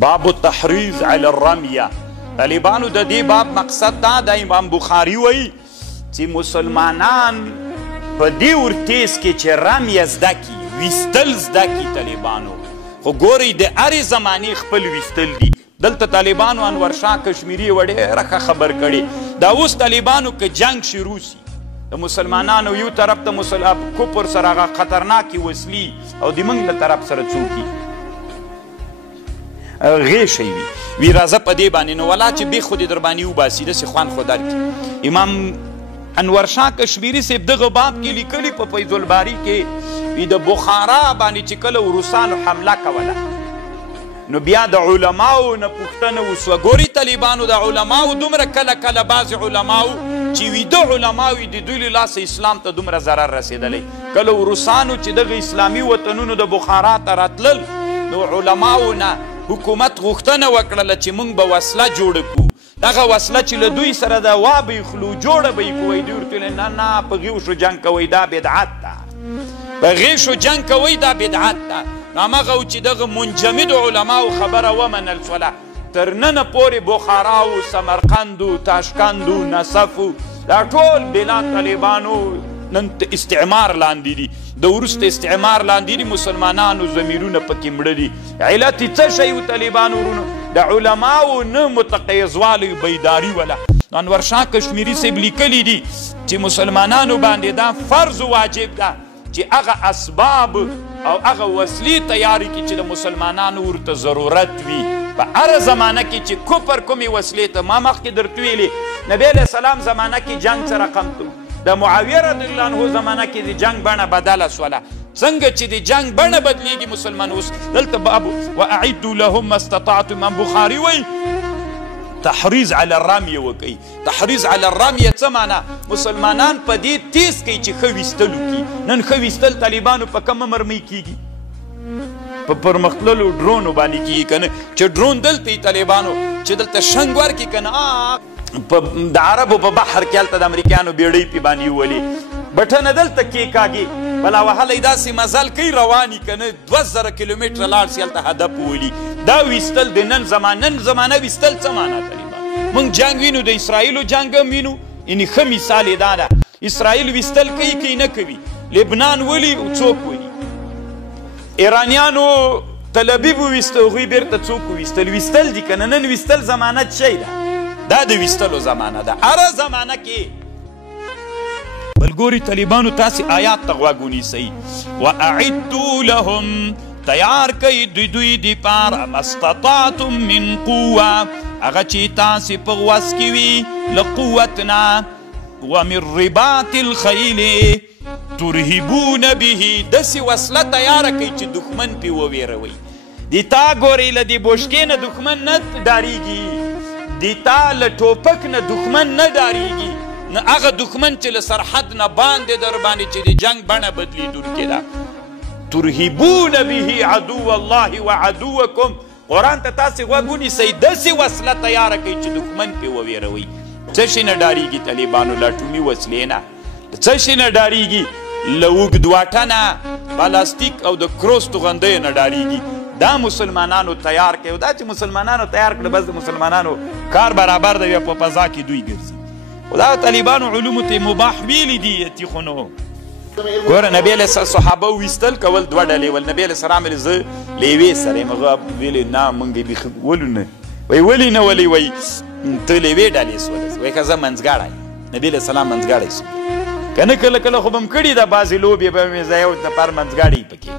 باب التحریض علی الرمیه. طالبانو د دې باب مقصد دا د امام بخاري وایي چې مسلمانان په دې ورتیز کې چې رمیه زده کړي، ویستل زده کړي طالبانو، خو ګورئ د هرې زمانې خپل ویستل دي. دلته طالبانو انورشاه کشمیري یوه ډېره ښه خبر کړي، دا اوس طالبانو که جنگ شروع سي د مسلمانانو یو طرف ته کفر سره هغه خطرناکې وسلې او د موږ له طرف سره څوک غیشی وی راځه په دې باندې نو ولا چې بیخ خو دې در باندې وباسي داسې خوند خو درکړي. امام انورشاه کشمیري صاحب دغه باب کې لیکلي په فیض الباري کې وي د بخارا باندې چې کله روسانو حمله کوله نو بیا د علماو نه پوښتنه وسوه. ګوري طالبانو د علماو دومره کله کله بعضې علماو چې ویده علماو د دوی له لاسه اسلام ته دومره ضرر رسېدلی، کله روسانو چې دغه اسلامي وطنونو د بخارا ته راتلل نو علماو نه حکومت غوښتنه وکړله چې موږ به وسله جوړه کړو، دغه وسله چې له دوی سره ده وابه یې خلو جوړه به یې کوئ. دوی ورته ویل نه په غیشو جنګ کوئ دا بدعت ده، په غیشو جنګ کوئ دا بدعت ده. نو همغه و چې دغه منجمدو علماو خبره ومنل شوله. تر ننه پورې بخارا و سمرقند و تاشکند و نصف و دا ټول بلاد طالبانو نن استعمار لاندې دي، د وروسته استعمار لاندې دي، مسلمانانو ضمیرونه پکې مړه دي. علت یې څه شی و طالبانو ورونو؟ د علماو نه متقیزوالی بیداري وله. انورشاه کشمیري صاحب لیکلی دي چې مسلمانانو باندې دا فرض واجب ده چې هغه اسباب او هغه وسلې تیارې کړي چې د مسلمانانو ورته ضرورت وي. په هره زمانه کې چې کفر کومې وسلې ته ما مخکې درته ویلې نبی علیه السلام زمانه کې جنګ څه رقم تو، د معاویه رضی الله عنه زمانه کې د جنگ بڼه بدله شوله. څنګه چې د جنگ بڼه بدلیږي مسلمان اوس دلته باب واعدوا لهم ما استطعتم. امام بخاري وایي تحریض علی الرمیه وکوي. تحریض علی الرمیه څه معنا؟ مسلمانان په دې تیز کوي چې ښه ویستل وکړي. نن ښه ویستل طالبانو په کومه مرمۍ کیږي؟ په پرمختللو ډرونو باندې کیږي که نه، چې ډرون دلته یي طالبانو چې دلته شنګ ورکړي که نه د عربو په بحر کې هلته د امریکایانو بیړۍ پې باندې وولي، بټنه دلته کېکاږي بلا وهلی داسې مزل کوي رواني که نه 2000 کیلومتره لاړ سي هلته هدف وولي. دا ویستل د نن زمانه ویستل څه معنا طالبان؟ موږ جنګ وینو، د اسرائیلو جنګ هم وینو. یعنې ښه مثال یې دا ده اسرائیل ویستل کوي که نه کوي، لبنان ولي څوک ولي، ایرانیانو تل ابیب وویسته هغوی بیرته څوک وویستل. ویستل دي که نه؟ نن ویستل زمانه څه شی ده؟ دا د ویستلو زمانه ده. هره زمانه کې بل ګوري طالبانو تاسې آیات ته غوږ ونیسئ. واعدوا لهم تیار کوئ دوی دپاره ما استطعتم من قوه هغه چې تاسې په وس کې وي له قوت نه، ومن رباط الخیل ترهبون به داسې وسله تیاره کوئ چې دښمن پې وویروئ. د تا ګورئ له دې بوشکې نه دښمن نه ډارېږي، دیتا له ټوپک نه دښمن نه ډارېږي، نه هغه دښمن چې له سرحد نه باندې در باندې چې د جنګ بڼه بدلېدونکې ده. ترهبون به عدو الله وعدوکم. قرآن ته تاسې غوږ ونیسئ، داسې وسله تیاره کوئ چې دښمن پې وویروئ. څه شي نه ډارېږي طالبانو؟ له اټومي وسلې نه. څه شي نه ډارېږي؟ له اوږد واټه نه، پلاستیک او د کروس توغندیو نه ډارېږي. دا مسلمانانو تیار کوي، او دا چې مسلمانانو تیار کړه بس د مسلمانانو کار برابر دی، په فضا کې دوی ګرځي. خو دا طالبانو علومو ته مباح ویلي دي یتي خو نو. ګوره نبی علیه السلام صحابه ویستل کول دوه ډلې ول. نبی علیه السلام ویل زه له یوې سره یم، هغه ویلې نه موږ یې بیخي ولو نه. وایي ولې نه ولې؟ وایي ته له یوې ډلې سولې. وایي که زه منځګاړی یم. نبی علیه السلام منځګاړی سو که نه، کله کله خو به م کړي ده بعضې لوبې به مې زه یو نفر منځګاړی پکې